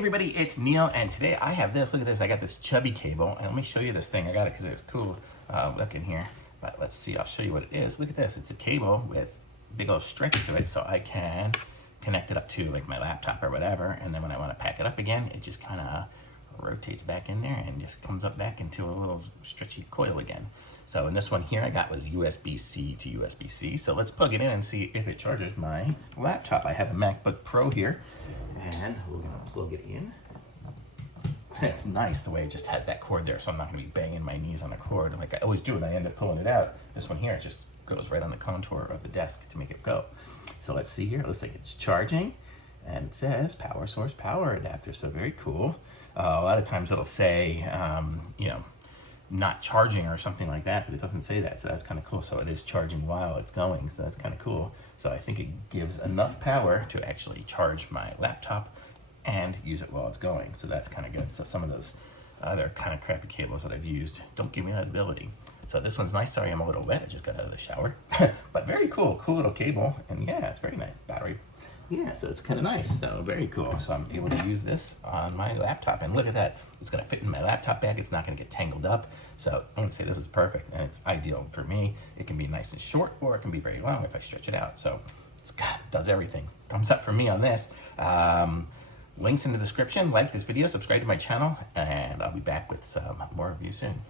everybody, it's Neil, and today I have this. Look at this. I got this Chubby cable, and let me show you this thing. I got it because it's cool looking here. But let's see. I'll show you what it is. Look at this. It's a cable with big old stretch to it, so I can connect it up to like my laptop or whatever. And then when I want to pack it up again, it just kind of rotates back in there and just comes up back into a little stretchy coil again. So in this one here I got was USB-C to USB-C. So let's plug it in and see if it charges my laptop. I have a MacBook Pro here, and we're gonna plug it in. It's nice the way it just has that cord there, so I'm not gonna be banging my knees on the cord like I always do, and I end up pulling it out. This one here, it just goes right on the contour of the desk to make it go. So let's see here. It looks like it's charging, and it says power source power adapter, so very cool. A lot of times it'll say, you know, not charging or something like that, but it doesn't say that, so that's kind of cool. So it is charging while it's going, so that's kind of cool. So I think it gives enough power to actually charge my laptop and use it while it's going, so that's kind of good. So some of those other kind of crappy cables that I've used don't give me that ability. So this one's nice. Sorry, I'm a little wet. I just got out of the shower. But very cool little cable, and yeah, it's very nice. Battery. Yeah, so it's kind of nice. So very cool. So I'm able to use this on my laptop, and look at that. It's going to fit in my laptop bag. It's not going to get tangled up. So I'm going to say this is perfect, and it's ideal for me. It can be nice and short, or it can be very long if I stretch it out. So it does everything. Thumbs up for me on this. Links in the description. Like this video, subscribe to my channel, and I'll be back with some more reviews soon.